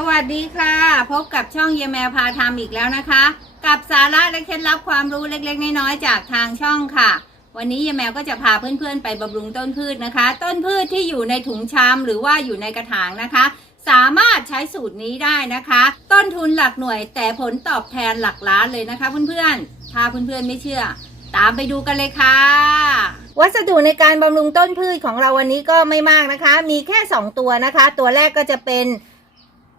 สวัสดีค่ะ พบกับช่องเยแมวพาทำอีกแล้วนะคะ กับสาระและเคล็ดลับความรู้เล็กๆน้อยๆจากทางช่องค่ะ วันนี้เยแมวก็จะพาเพื่อนๆ ไปบำรุงต้นพืชนะคะ ต้นพืชที่อยู่ในถุงชามหรือว่าอยู่ในกระถางนะคะ สามารถใช้สูตรนี้ได้นะคะ ต้นทุนหลักหน่วย แต่ผลตอบแทนหลักล้านเลยนะคะ เพื่อนๆถ้าเพื่อนๆไม่เชื่อ ตามไปดูกันเลยค่ะ วัสดุในการบำรุงต้นพืชของเราวันนี้ก็ไม่มากนะคะ มีแค่ 2 ตัวนะคะ ตัวแรกก็จะเป็น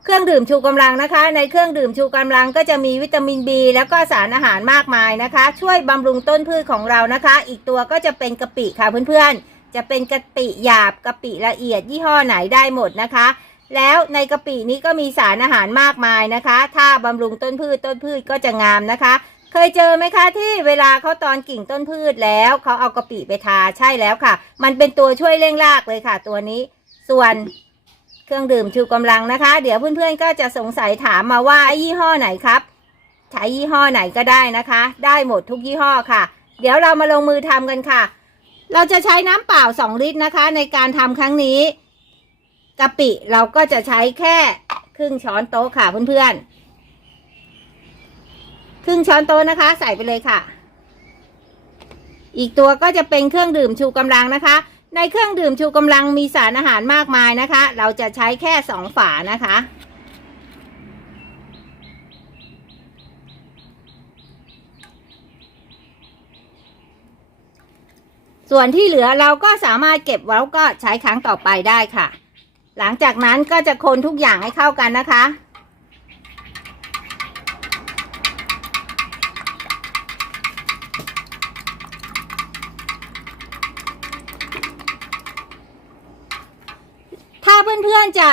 เครื่องดื่มชูกำลังนะคะ ในเครื่องดื่มชูกำลังก็จะมีวิตามิน B แล้วก็สารอาหารมากมายนะคะ ช่วยบำรุงต้นพืชของเรานะคะ อีกตัวก็จะเป็นกะปิค่ะเพื่อนๆ จะเป็นกะปิหยาบกะปิละเอียดยี่ห้อไหนได้หมดนะคะ แล้วในกะปินี้ก็มีสารอาหารมากมายนะคะ ถ้าบำรุงต้นพืชต้นพืชก็จะงามนะคะ เคยเจอไหมคะที่เวลาเขาตอนกิ่งต้นพืชแล้วเขาเอากะปิไปทาใช่แล้วค่ะ มันเป็นตัวช่วยเร่งรากเลยค่ะ ตัวนี้ ส่วน เครื่องดื่มชูกำลังนะคะ เดี๋ยวเพื่อนๆก็จะสงสัยถามมาว่าไอ้ยี่ห้อไหนครับใช้ยี่ห้อไหนก็ได้นะคะ ได้หมดทุกยี่ห้อค่ะ เดี๋ยวเรามาลงมือทำกันค่ะ เราจะใช้น้ำเปล่า 2 ลิตรนะคะ ในการทำครั้งนี้กะปิเราก็จะใช้แค่ครึ่งช้อนโต๊ะค่ะเพื่อนๆ ครึ่งช้อนโต๊ะนะคะ ใส่ไปเลยค่ะ อีกตัวก็จะเป็นเครื่องดื่มชูกำลังนะคะ ในเครื่องดื่มชูกำลังมีสารอาหารมากมายนะคะ เราจะใช้แค่สองฝานะคะ ส่วนที่เหลือเราก็สามารถเก็บไว้แล้วก็ใช้ครั้งต่อไปได้ค่ะ หลังจากนั้นก็จะคนทุกอย่างให้เข้ากันนะคะ ถ้า เพื่อนๆจะ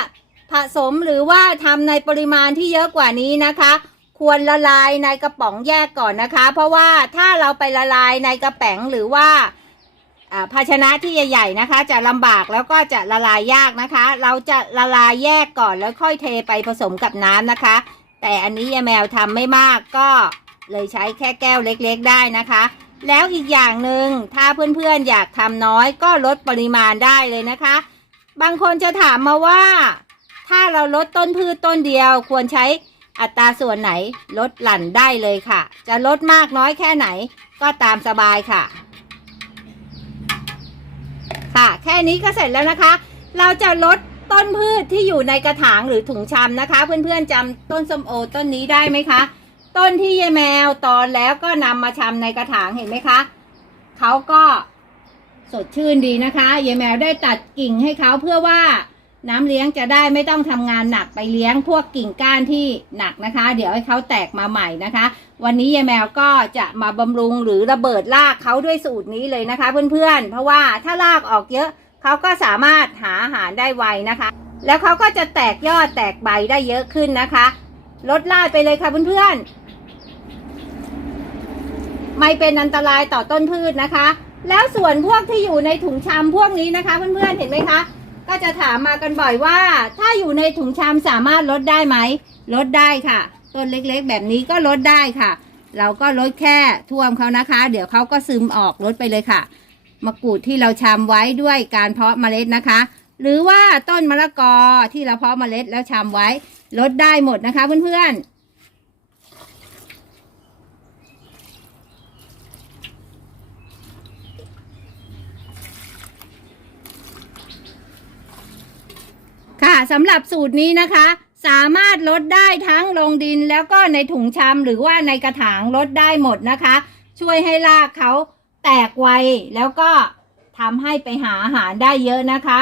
ผสมหรือว่าทำในปริมาณที่เยอะกว่านี้นะคะ ควรละลายในกระป๋องแยกก่อนนะคะ เพราะว่าถ้าเราไปละลายในกระแป๋งหรือว่าภาชนะที่ใหญ่ๆนะคะ จะลำบากแล้วก็จะละลายยากนะคะ เราจะละลายแยกก่อนแล้วค่อยเทไปผสมกับน้ำนะคะ แต่อันนี้ยายแมวทำไม่มากก็เลยใช้แค่แก้วเล็กๆได้นะคะ แล้วอีกอย่างหนึ่งถ้าเพื่อนๆอยากทำน้อยก็ลดปริมาณได้เลยนะคะ บางคนจะถามมาว่า ถ้าเราลดต้นพืชต้นเดียว ควรใช้อัตราส่วนไหนลดหลั่นได้เลยค่ะ จะลดมากน้อยแค่ไหนก็ตามสบายค่ะ ค่ะ แค่นี้ก็เสร็จแล้วนะคะ เราจะลดต้นพืชที่อยู่ในกระถางหรือถุงชำนะคะ เพื่อนๆจำต้นส้มโอต้นนี้ได้ไหมคะ ต้นที่ยายแมวตอนแล้วก็นำมาชำในกระถางเห็นไหมคะเขาก็ ดชื่นดีนะคะยายแมวได้ตัดกิ่งให้เขาเพื่อว่าน้ำเลี้ยงจะได้ไม่ต้องทำงานหนักไปเลี้ยงพวกกิ่งก้านที่หนักนะคะ เดี๋ยวให้เขาแตกมาใหม่นะคะ วันนี้ยายแมวก็จะมาบำรุงหรือระเบิดรากเขาด้วยสูตรนี้เลยนะคะ เพื่อนๆ เพราะว่าถ้ารากออกเยอะเขาก็สามารถหาอาหารได้ไวนะคะ แล้วเขาก็จะแตกยอดแตกใบได้เยอะขึ้นนะคะ ลดลาดไปเลยค่ะเพื่อนๆ ไม่เป็นอันตรายต่อต้นพืชนะคะ แล้วส่วนพวกที่อยู่ในถุงชามพวกนี้นะคะ เพื่อนๆเห็นไหมคะ ก็จะถามมากันบ่อยว่า ถ้าอยู่ในถุงชามสามารถลดได้ไหมลดได้ค่ะต้นเล็กๆ แบบนี้ก็ลดได้ค่ะ เราก็ลดแค่ท่วมเขานะคะ เดี๋ยวเขาก็ซึมออกลดไปเลยค่ะมะกรูดที่เราชำไว้ด้วยการเพาะเมล็ดนะคะ หรือว่าต้นมะละกอที่เราเพาะเมล็ดแล้วชำไว้ลดได้หมดนะคะเพื่อนๆ สำหรับสูตรนี้นะคะ สามารถลดได้ทั้งลงดินแล้วก็ในถุงชำหรือว่าในกระถางลดได้หมดนะคะ ช่วยให้รากเขาแตกไวแล้วก็ทำให้ไปหาอาหารได้เยอะนะคะ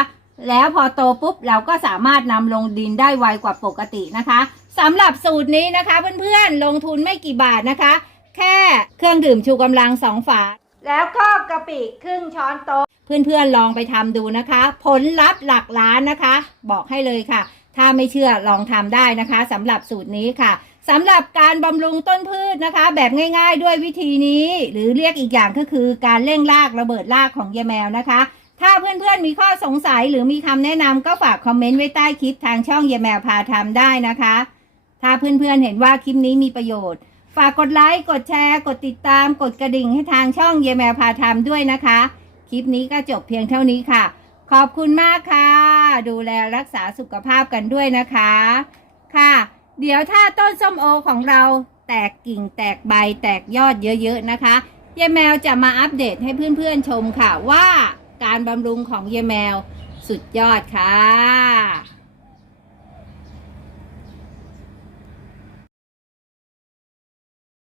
แล้วพอโตปุ๊บเราก็สามารถนำลงดินได้ไวกว่าปกตินะคะสำหรับสูตรนี้นะคะเพื่อนๆลงทุนไม่กี่บาทนะคะ แค่เครื่องดื่มชูกำลังสองฝา แล้วก็กะปิครึ่งช้อนโต๊ะ เพื่อนๆลองไปทำดูนะคะ ผลลัพธ์หลักล้านนะคะ บอกให้เลยค่ะ ถ้าไม่เชื่อลองทำได้นะคะสำหรับสูตรนี้ค่ะสำหรับการบำรุงต้นพืชนะคะ แบบง่าย ๆ ด้วยวิธีนี้ หรือเรียกอีกอย่างก็คือการเร่งรากระเบิดรากของยายแมวนะคะ ถ้าเพื่อนๆมีข้อสงสัยหรือมีคำแนะนำก็ฝากคอมเมนต์ไว้ใต้คลิปทางช่องยายแมวพาทำได้นะคะ ถ้าเพื่อนๆเห็นว่าคลิปนี้มีประโยชน์ ฝากกดไลค์กดแชร์ กดติดตาม กดกระดิ่งให้ทางช่องเยแมวพาทำด้วยนะคะ คลิปนี้ก็จบเพียงเท่านี้ค่ะ ขอบคุณมากค่ะ ดูแลรักษาสุขภาพกันด้วยนะคะ ค่ะ เดี๋ยวถ้าต้นส้มโอของเราแตกกิ่งแตกใบแตกยอดเยอะๆนะคะยายแมวจะมาอัปเดตให้เพื่อนๆชมค่ะว่าการบำรุงของยายแมวสุดยอดค่ะ